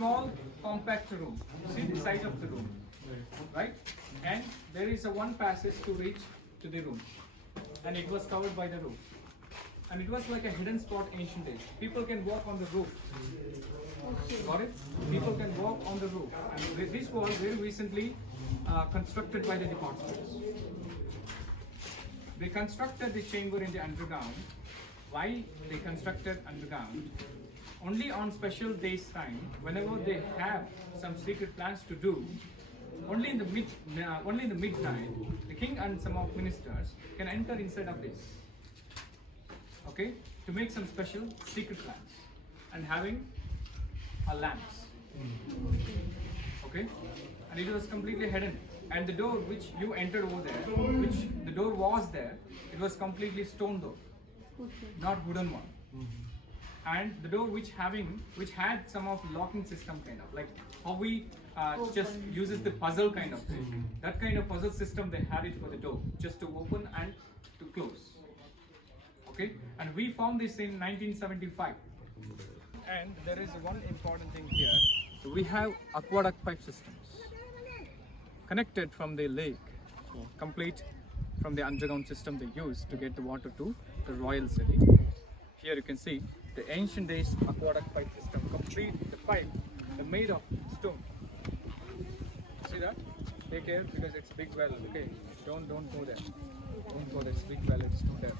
small compact room. See the size of the room, right? And there is a one passage to reach to the room, and it was covered by the roof. And it was like a hidden spot ancient days. People can walk on the roof. Got it? People can walk on the roof. And this was very recently constructed by the departments. They constructed the chamber in the underground. Why they constructed underground? Only on special days time, whenever they have some secret plans to do, only in the midnight, the king and some of ministers can enter inside of this. Okay, to make some special secret plans and having a lamps. Okay, and it was completely hidden. And the door which you entered over there, which the door was there, it was completely stone door, not wooden one. And the door which had some of locking system kind of like how we just uses the puzzle kind of thing. That kind of puzzle system they had it for the door, just to open and to close. Okay, and we found this in 1975. And there is one important thing here. We have aqueduct pipe systems connected from the lake, complete from the underground system they use to get the water to the royal city. Here you can see the ancient days aqueduct pipe system, complete the pipe, they're made of stone. See that? Take care because it's big well. Okay, don't go there. Don't go there. It's big well. It's too there.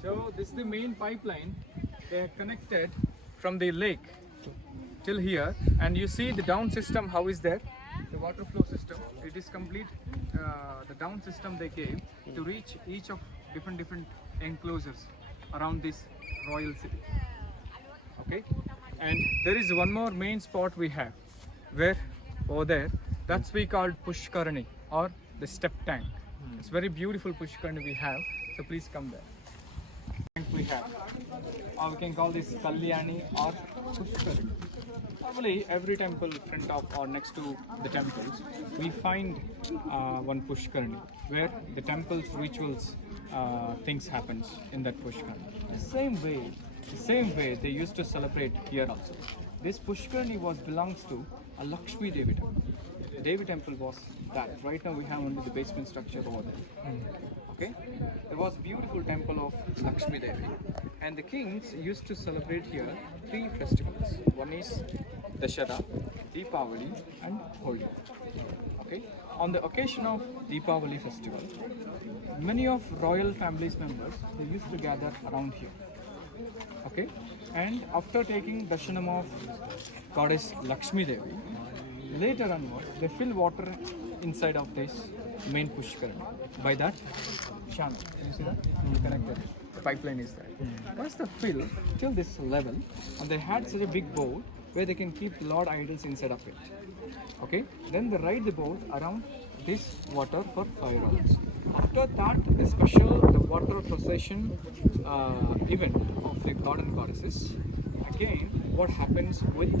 So this is the main pipeline. They're connected from the lake till here, and you see the down system. How is there? The water flow system. It is complete. The down system they gave to reach each of different enclosures around this royal city. Okay, and there is one more main spot we have, where over there, that's we called Pushkarani or the step tank. It's very beautiful Pushkarani we have. So please come there. Tank we have, or we can call this Kalyani or Pushkarani. Normally, every temple front of or next to the temples, we find one Pushkarani where the temple's rituals things happens in that Pushkarani. The same way they used to celebrate here also. This Pushkarani belongs to a Lakshmi Devi temple. The Devi temple was that. Right now we have only the basement structure over there. Okay, there was beautiful temple of Lakshmi Devi, and the kings used to celebrate here 3 festivals. One is Dashara, Deepavali, and Holi. Okay, on the occasion of Deepavali festival, many of royal families members they used to gather around here. Okay, and after taking darshanam of goddess Lakshmi Devi, later onwards they fill water inside of this main Pushkarani by that channel. Can you see that? Connected. The pipeline is there. Once they fill till this level, and they had such a big boat where they can keep Lord idols inside of it. Okay, then they ride the boat around this water for 5 rounds. After that, the water procession event of the god and goddesses. Again, what happens with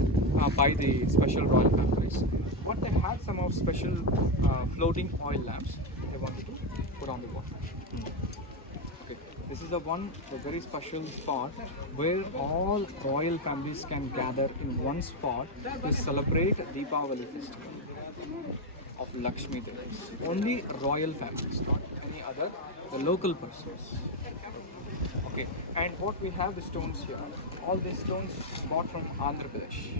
by the special royal families? What they had some of special floating oil lamps they wanted to put on the water. Okay, this is the very special spot where all royal families can gather in one spot to celebrate Deepavali festival of Lakshmi Devi. Only royal families, not any other, the local persons. Okay, and what we have the stones here, all these stones bought from Andhra Pradesh.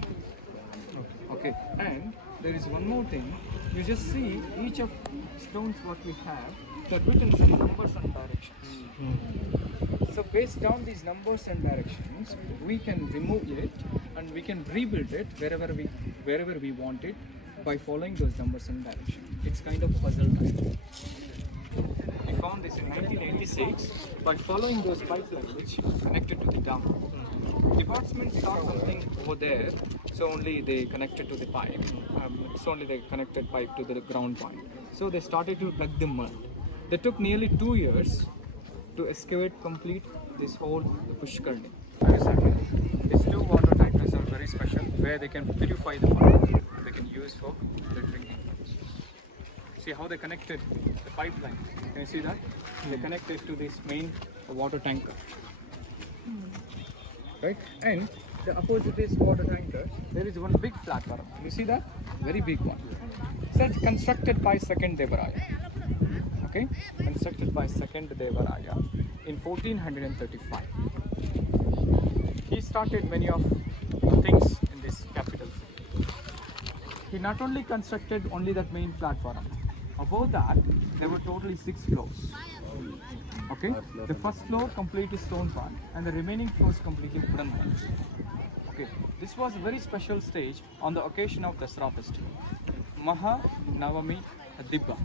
Okay, and there is one more thing, you just see each of stones what we have, they're written some numbers and directions. So based on these numbers and directions, we can remove it and we can rebuild it wherever we want it by following those numbers and directions. It's kind of puzzle type. We found this in 1986 by following those pipelines which connected to the dam. Departments saw something over there, so only they connected to the pipe. So only they connected pipe to the ground point. So they started to dug the mud. They took nearly 2 years to excavate complete this whole Pushkarani. These 2 water tankers are very special, where they can purify the water. They can use for the drinking. See how they connected the pipeline. Can you see that? They connected to this main water tanker. Right? And the opposite is water tanker. There is one big platform. You see that? Very big one. Said constructed by second Devaraya. Okay, constructed by second Devaraya in 1435. He started many of things in this capital city. He not only constructed only that main platform. Above that, there were totally 6 floors. Okay, the first floor completely stone one, and the remaining floors completely wooden one. Okay, this was a very special stage on the occasion of Dasara festival. Maha Navami Dibba.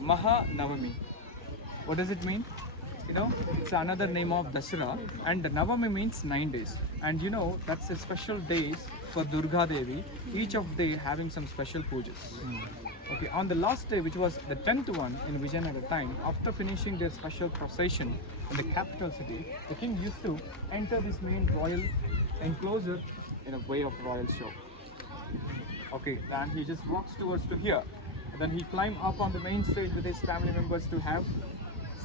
Maha Navami. What does it mean? You know, it's another name of Dasara, and the Navami means 9 days. And you know, that's a special days for Durga Devi, each of they having some special pujas. Okay, on the last day, which was the 10th one in Vijayanagar time, after finishing their special procession in the capital city, the king used to enter this main royal enclosure in a way of royal show. Okay, and he just walks towards to here. And then he climbs up on the main stage with his family members to have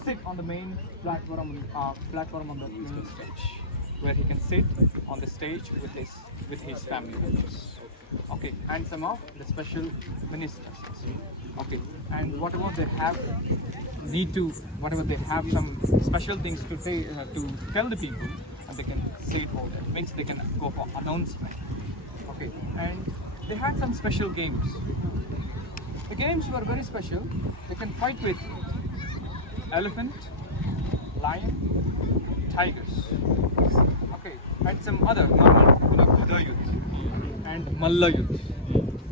sit on the main platform on the main stage, where he can sit on the stage with his family members. Okay, and some of the special ministers. Okay, and whatever they have some special things to say to tell the people, and they can say it over there. Means they can go for announcement. Okay, and they had some special games. The games were very special. They can fight with elephant, lion, tigers. Okay, and some other normal, Bhada Yudh and Malla Yudh.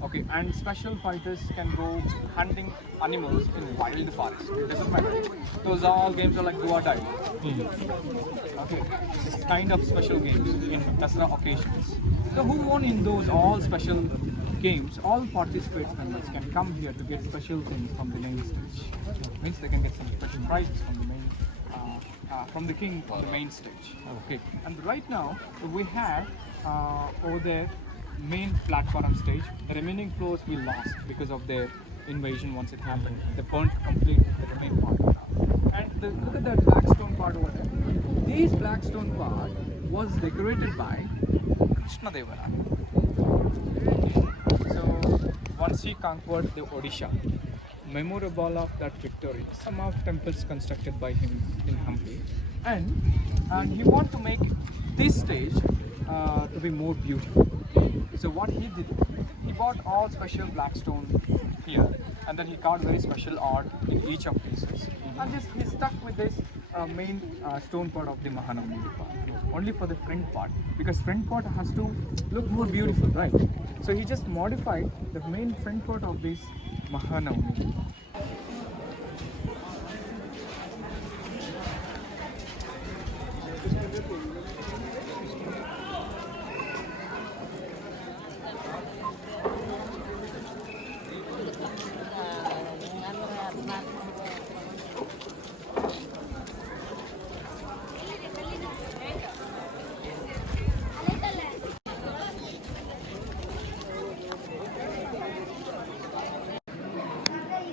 Okay, and special fighters can go hunting animals in wild forest. It doesn't matter. Those are all games are like do or die. Okay, this kind of special games in Dasara occasions. So who won in those all special games, all participants members can come here to get special things from the main stage. Means they can get some special prizes from the main, from the king on the main stage. Okay, and right now we have over there main platform stage. The remaining floors we lost because of their invasion once it happened. They burnt completely the remaining part. And look at that black stone part over there. This black stone part was decorated by Krishna Devaraya. So once he conquered the Odisha, memorable of that victory, some of temples constructed by him in Hampi, and he wanted to make this stage to be more beautiful. So what he did, he bought all special black stone here, and then he carved very special art in each of pieces, and just he stuck with this main stone part of the Mahanavami only for the front part, because front part has to look more beautiful, right? So he just modified the main front part of this Mahanavami.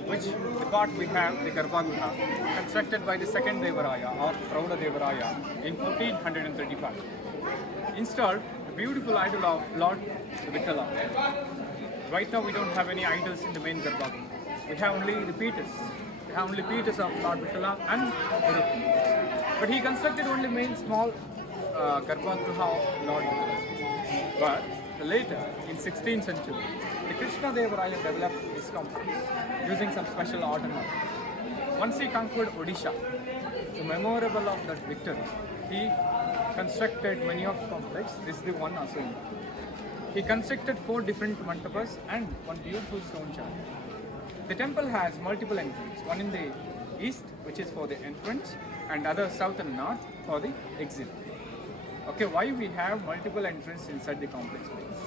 Which the part we have, the Garbhagriha, constructed by the second Devaraya or Rauda Devaraya in 1435. Installed the beautiful idol of Lord Vitala. Right now we don't have any idols in the main Garbhagriha. We have only the Peters. We have only Peters of Lord Vitala and Guru. But he constructed only main small Garbhagriha of Lord Vitala. But later, in 16th century, the Krishna Devaraya developed his complex using some special art and art. Once he conquered Odisha, so memorable of that victory, he constructed many of complex. This is the one also. He constructed 4 different mantapas and one beautiful stone church. The temple has multiple entrances, one in the east, which is for the entrance, and other south and north for the exit. Okay, why we have multiple entrances inside the complex place?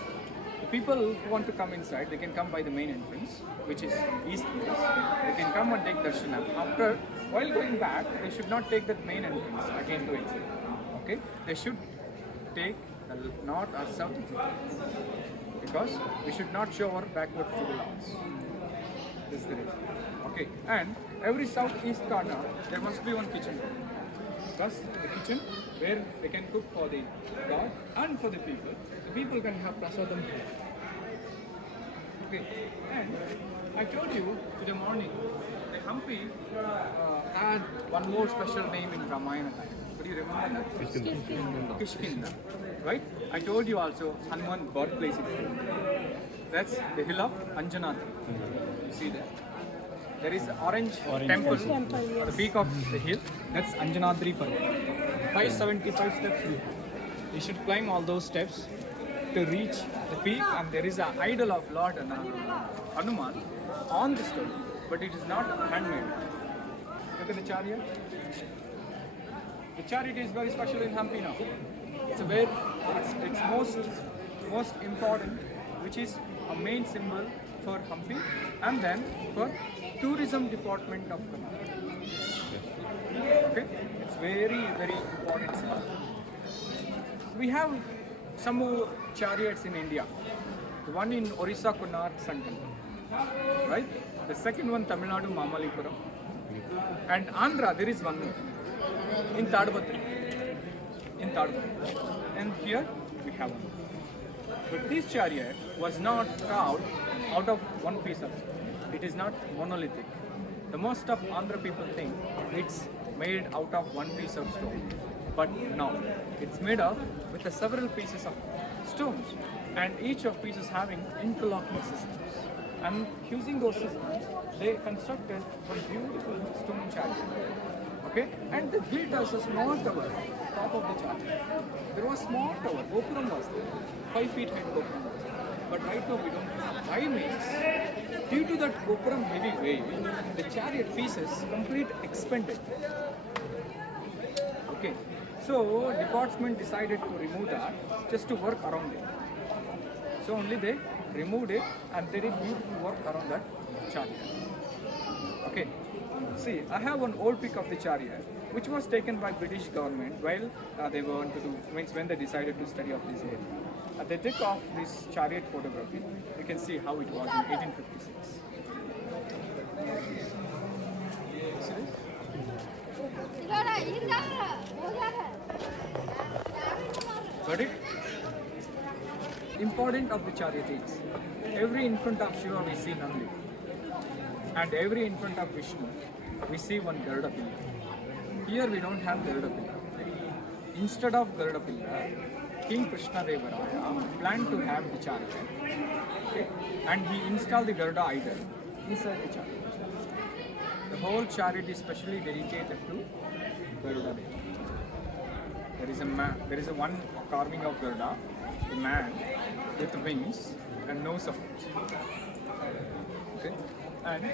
The people who want to come inside, they can come by the main entrance, which is east place. They can come and take darshanam. After, while going back, they should not take that main entrance again to exit. Okay, they should take the north or south entrance, because we should not show our backward to the laws. This is the reason. Okay, and every southeast corner there must be one kitchen room. Thus, the kitchen where they can cook for the god and for the people. The people can have prasadam here. Okay, and I told you today morning the Hampi had one more special name in Ramayana time. Do you remember that? Kishkinda. Right? I told you also Hanuman birthplace is here. That's the hill of Anjanadri. You see that? There is orange temple, the peak of the hill. That's Anjanadri Parvat. 575 steps we have. You should climb all those steps to reach the peak, and there is an idol of Lord Hanuman on the stone, but it is not handmade. Look at the chariot. The chariot is very special in Hampi now. It's most important, which is a main symbol for Hampi and then for tourism department of Karnataka. Okay, it's very important symbol. We have some more chariots in India. The one in Orissa Kunar Sun Temple, right? The second one Tamil Nadu Mamalipuram, and Andhra there is one more in Tadpatri. And here we have one. But this chariot was not carved out of one piece of stone. It is not monolithic. The most of Andhra people think it's made out of one piece of stone. But no, it's made up with the several pieces of stones, and each of pieces having interlocking systems. And using those systems, they constructed a beautiful stone chariot. Okay, and they built us a small tower top of the chariot. There was a small tower, Gopuram was there, 5 feet high Gopuram was there. But right now we don't have. Why means, due to that Gopuram heavy weight, the chariot pieces complete expanded. Okay, so department decided to remove that just to work around it. So only they removed it, and they did beautiful work around that chariot. Okay, see, I have one old pic of the chariot, which was taken by British government while they were when they decided to study of this area. They took off this chariot photography. You can see how it was in 1856. See this? Got it? Important of the chariot is, every in front of Shiva we see Nandi, and every in front of Vishnu we see one Garuda pillar. Here we don't have Garuda pillar. Instead of Garuda pillar, King Krishna Devaraya planned to have the chariot, okay? And he installed the Garuda idol inside the chariot. The whole chariot is specially dedicated to Garuda Deva. There is a one carving of Garuda, a man with wings and no support. Okay? And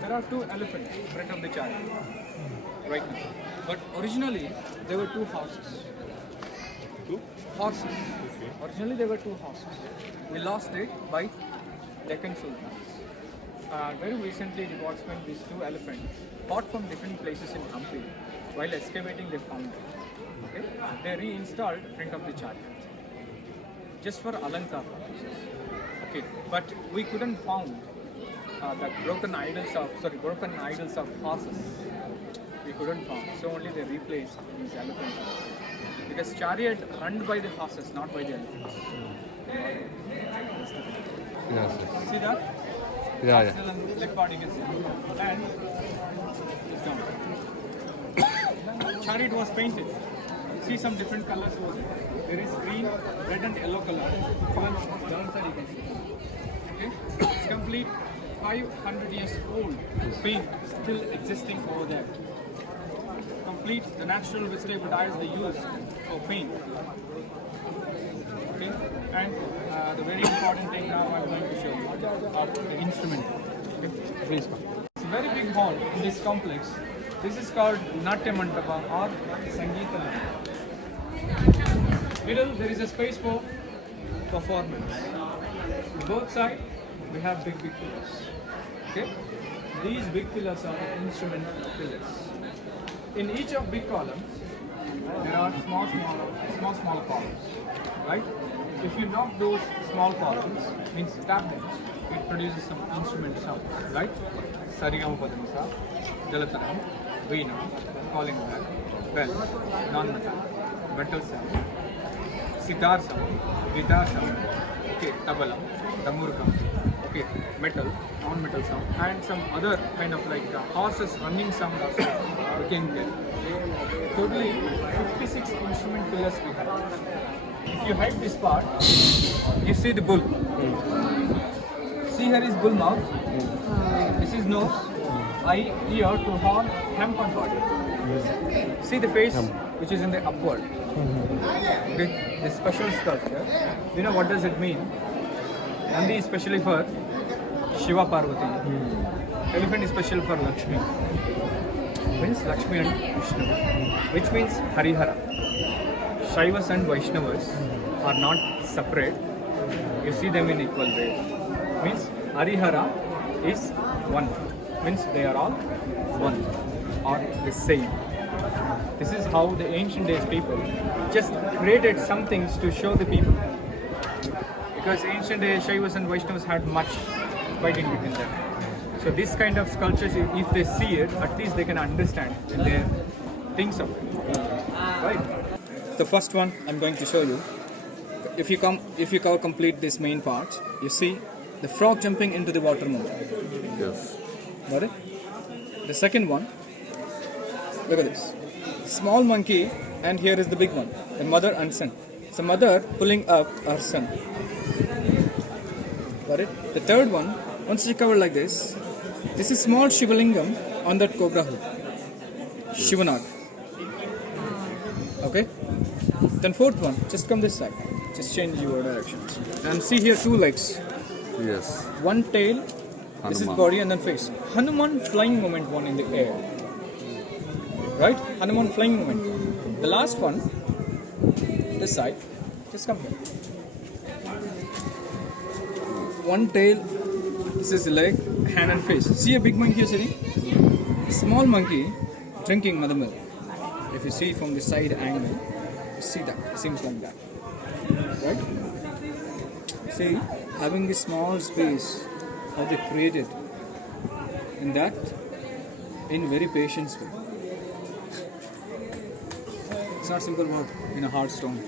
there are 2 elephants in front of the chariot right now. But originally there were 2 horses. 2 horses. Okay. Originally there were 2 horses. We lost it by Deccan Sultans. Very recently, department these 2 elephants bought from different places in Hampi. While excavating, they found them. Okay? They reinstalled in front of the chariot just for Alankar purposes. Okay, but we couldn't found the broken idols of horses. We couldn't find. So only they replaced these elephants. Because chariot run by the horses, not by the elephants. Yes. See that? Yeah. Leg part you can see. And it's gone. Chariot was painted. See some different colors over there. There is green, red and yellow color. Even downside you can see. Okay? It's complete 500 years old paint still existing over there. Complete the natural vegetable dyes they use for paint. Okay? And the very important thing now I'm going to show you of the instrument. Okay? Please come. It's a very big hall in this complex. This is called Natya Mandapa or Sangeeta Mandapa. Middle there is a space for performance. On both sides we have big pillars. Okay? These big pillars are the instrument pillars. In each of big columns there are small columns. Right? If you knock those small columns, means tap them, it produces some instrument sound. Right? Sarigama Padamasa, Jalataram, Veena, calling back. bell, non-metal, metal sound, sitar sound, guitar sound, okay, tabla, damurka, okay, metal, non-metal sound, and some other kind of like horses running sound also we can get. Totally 56 instrument pillars we have. If you hide this part, you see the bull. See here is bull mouth. This is nose, eye, ear to horn, hemp and body. See the face which is in the upward. Okay, this special sculpture. You know what does it mean? Nandi is specially for Shiva Parvati. Elephant is special for Lakshmi. Means Lakshmi and Vishnu. Which means Harihara. Shaivas and Vaishnavas are not separate. You see them in equal way. Means Harihara is one. Means they are all one or the same. This is how the ancient days people just created some things to show the people. Because ancient days Shaivas and Vaishnavas had much fighting between them. So this kind of sculptures, if they see it, at least they can understand when they think of it. Right? The first one I'm going to show you. If you complete this main part, you see the frog jumping into the water moon. Yes. Got it? The second one, look at this. Small monkey, and here is the big one, the mother and son. So mother pulling up her son. Got it? The third one, once you cover like this is small Shivalingam on that cobra hood. Shivanag. Okay? Then fourth one, just come this side. Just change your directions. And see here two legs. Yes. One tail, this is Hanuman. body and then face. Hanuman flying moment one in the air. Right? Hanuman flying moment. The last one, this side, just come here. One tail, this is the leg, hand and face. See a big monkey here sitting? Small monkey drinking mother milk. If you see from the side angle, you see that. It seems like that. Right? See, having a small space, how they created in that, in very patient way. It's not simple work in a hard stone.